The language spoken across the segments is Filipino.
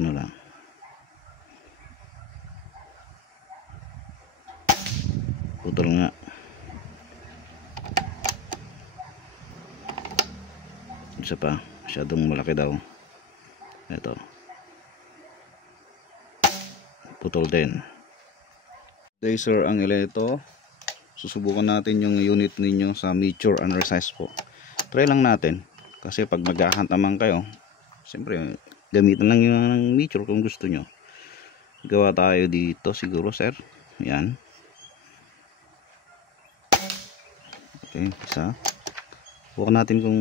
Ano lang. Putol nga. Isa pa. Masyadong malaki daw. Ito. Putol din. Laser ang ito. Susubukan natin yung unit ninyo sa mature and resize po. Try lang natin. Kasi pag mag-hunt naman kayo, siyempre gamitan lang yung mature kung gusto nyo. Gawa tayo dito siguro, sir. Yan. Okay, isa. Subukan natin kung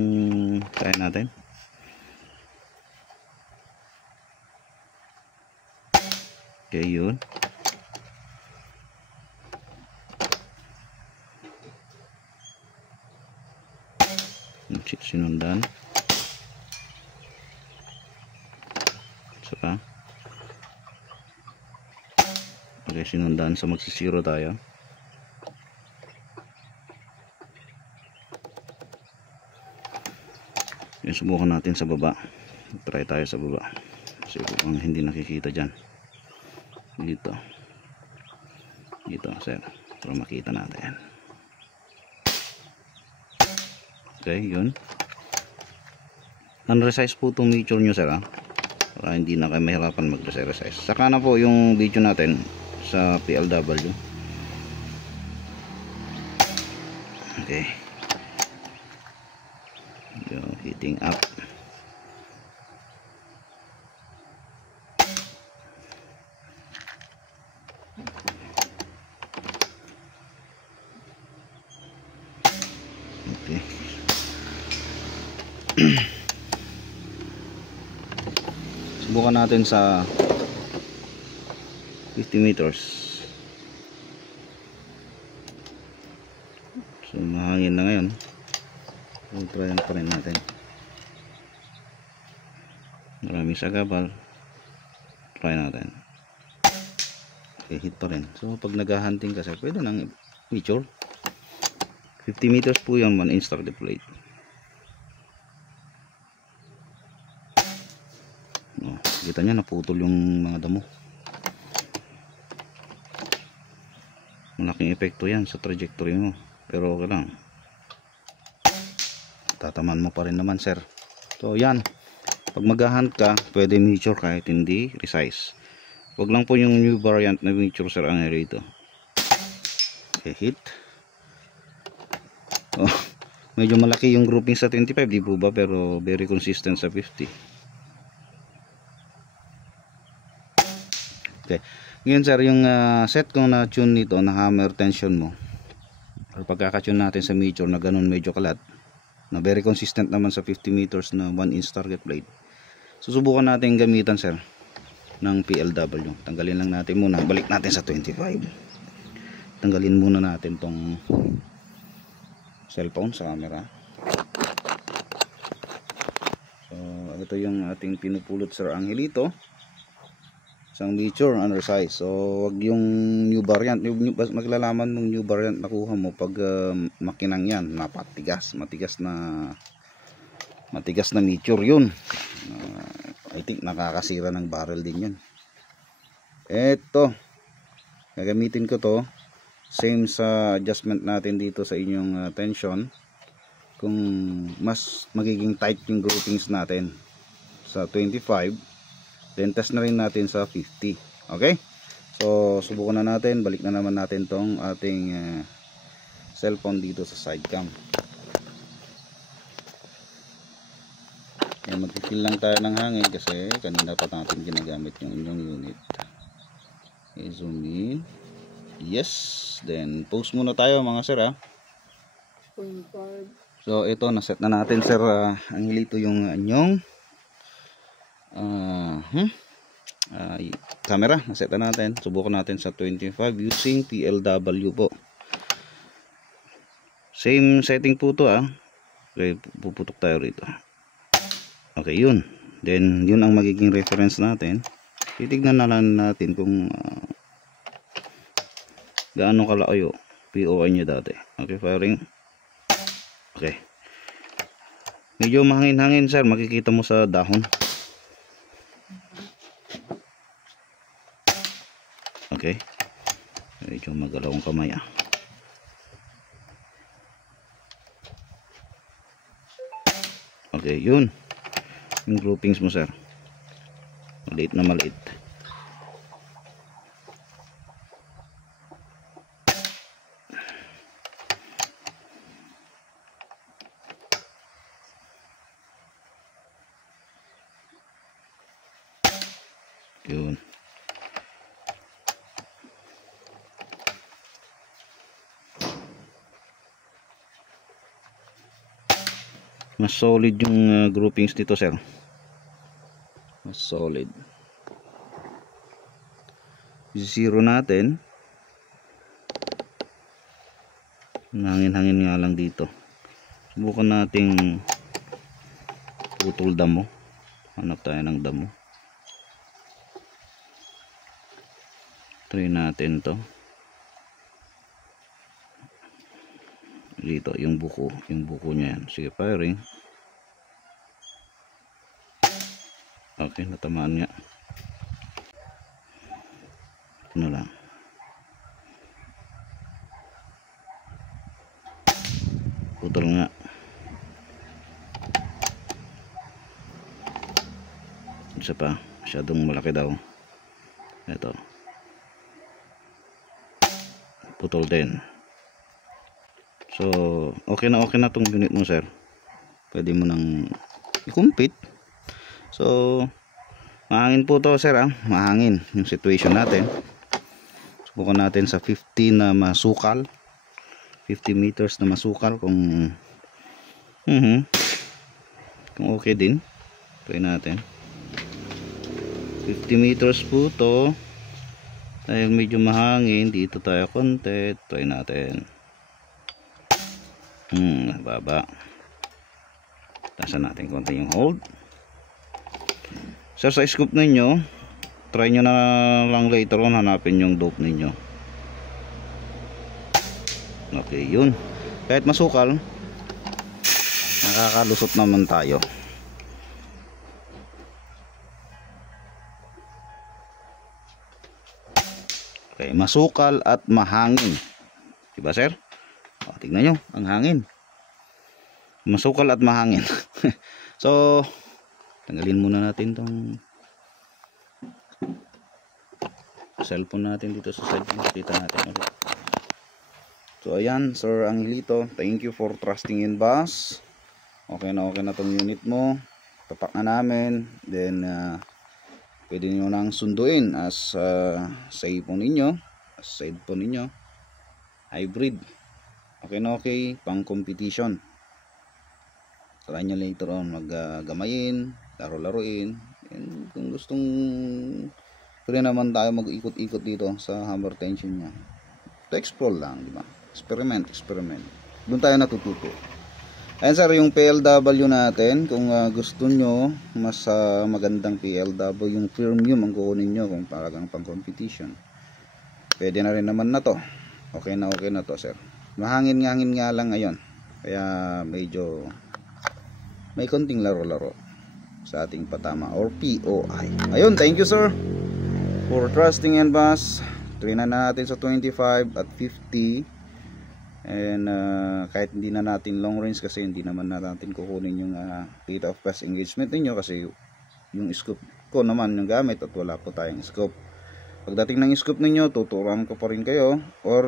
kaya natin. Okay, yun. Sinundan. Isa pa. Okay, sinundan. So magsisiro tayo. Yung subukan natin sa baba. Try tayo sa baba. Kasi kung hindi nakikita dyan. Dito. Dito, sir. Para makita natin. Okay, yun. Unresize po itong mature nyo, sir, ha? Para hindi na kayo mahirapan mag-resize. Saka na po yung video natin sa PLW. Okay. Yung heating up. Okay. Subukan natin sa 50 meters. So mahangin na ngayon. Try pa rin natin. Maraming sagabal. Try natin. Okay, hit pa rin. So pag nag-hunting kasi pwede nang mature. 50 meters po yung 1 inch target plate. Kita nyo, naputol yung mga damo. Malaking epekto yan sa trajectory mo, pero okay lang, tataman mo pa rin naman, sir. So yan, pag mag-hunt ka, pwede mature kahit hindi resize. Wag lang po yung new variant na mature, sir, ang rito. Okay, hit. Oh, medyo malaki yung grouping sa 25, di po ba, pero very consistent sa 50. Okay. Ngayon, sir, yung set kong na tune nito na hammer tension mo, or pagkaka-tune natin sa mature na ganun medyo kalat, na very consistent naman sa 50 meters na 1 inch target blade, susubukan natin gamitan, sir, ng PLW. Tanggalin lang natin muna, balik natin sa 25. Tanggalin muna natin tong cellphone sa camera. So ito yung ating pinupulot, sir, Angelito. Isang mature undersize. So wag yung new variant, maglalaman mong new variant nakuha mo pag makinang yan, napatigas, matigas na mature yun. I think nakakasira ng barrel din yun. Eto, gagamitin ko to, same sa adjustment natin dito sa inyong tension, kung mas magiging tight yung groupings natin sa 25, then test na rin natin sa 50. Okay, so subukan na natin, balik na naman natin tong ating cellphone dito sa side cam. Yan, mag-fill lang tayo ng hangin kasi kanina pa natin ginagamit yung inyong unit. Okay, zoom in. Yes, then post muna tayo, mga sir, ha. So ito, naset na natin, sir, Angelito, yung inyong camera. Naset na natin, subukan natin sa 25 using PLW po. Same setting po to, ha. Okay, puputok tayo rito. Okay, yun. Then yun ang magiging reference natin. Titignan na lang natin kung gaano kalayo POI niya dati. Okay, firing. Okay, medyo mahangin-hangin, sir, makikita mo sa dahon. Okay, medyo magalaw ang kamay Okay, yun yung groupings mo, sir. Maliit na maliit. Yun. Mas solid yung groupings dito, sir. Mas solid. Zero natin. Hangin-hangin nga lang dito. Subukan nating putol damo. Hanap tayo ng damo. Try natin to. Dito yung buko niya yan. Sige, firing. Okay, natamaan nga. Ito na lang. Putol nga. Isa pa, masyadong malaki daw. Ito. Putol din. So, okay na tong unit mo, sir. Pwede mo nang i-compete. So, mahangin po to, sir, mahangin yung situation natin. Subukan natin sa 50 na masukal. 50 meters na masukal kung okay din. Try natin. 50 meters po to. Dahil medyo mahangin, dito tayo konti. Try natin. Baba. Tasan natin konti yung hold. So, sa scoop ninyo, try nyo na lang later on hanapin yung dope ninyo. Okay, yun. Kahit masukal, nakakalusot naman tayo. Okay, masukal at mahangin. Diba, sir? O, tignan nyo, ang hangin. Masukal at mahangin. So, tanggalin muna natin tong cellphone natin dito sa side. Kita natin ulit. So, ayan, Sir Angelito. Thank you for trusting in Bass. Okay na tong unit mo. Tapak na namin. Then, pwede nyo nang sunduin as sa ipon ninyo. As side po ninyo. Hybrid. Okay, pang competition. Try nyo later on maggamayin, laro-laruin. And kung gustong pwede naman tayo mag-ikot-ikot dito sa hammer tension nya. To explore lang, di ba? Experiment. Doon tayo natututo. Ayan, sir, yung PLW natin, kung gusto nyo mas magandang PLW, yung premium ang kukunin nyo kung talagang pang competition. Pwede na rin naman na to. Okay na to, sir. Mahangin nga lang ngayon. Kaya medyo may konting laro-laro sa ating patama or POI. Ayun, thank you, sir, for trusting in Bass. Try na natin sa 25 at 50. And kahit hindi na natin long range kasi hindi naman natin kukunin yung rate of pass engagement ninyo kasi yung scope ko naman yung gamit at wala po tayong scope. Pagdating ng scope ninyo, tuturuan ko pa rin kayo or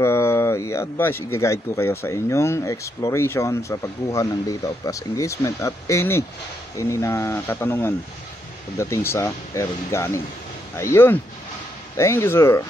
i-advise, i-guide ko kayo sa inyong exploration sa pagkuha ng data of pass engagement at any na katanungan pagdating sa air gunning. Ayun, thank you, sir.